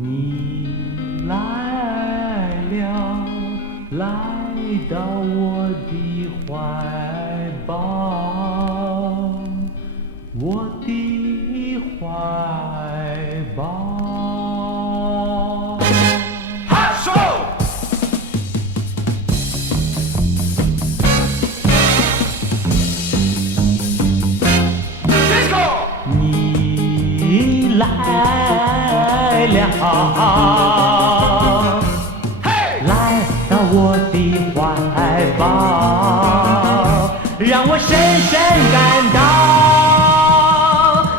你来了，来到我的怀抱，我的怀抱。哈手！你来了，来到我的怀抱，让我深深感到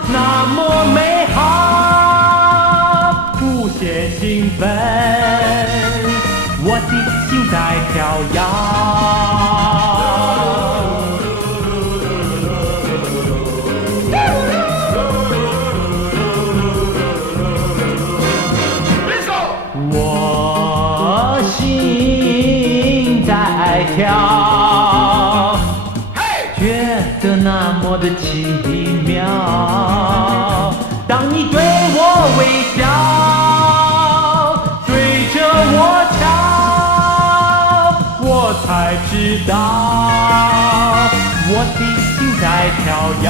那么美好，无限兴奋，我的心在跳跃。我心在跳，觉得那么的奇妙。当你对我微笑，对着我瞧，我才知道我的心在跳跃。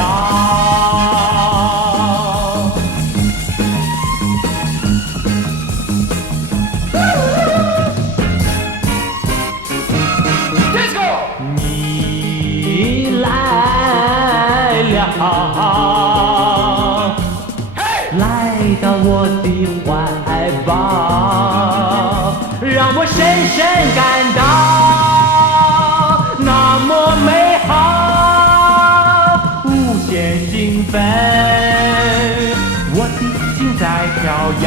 你来了，来到我的怀抱，让我深深感到那么美好，无限兴奋，我的心在跳跃。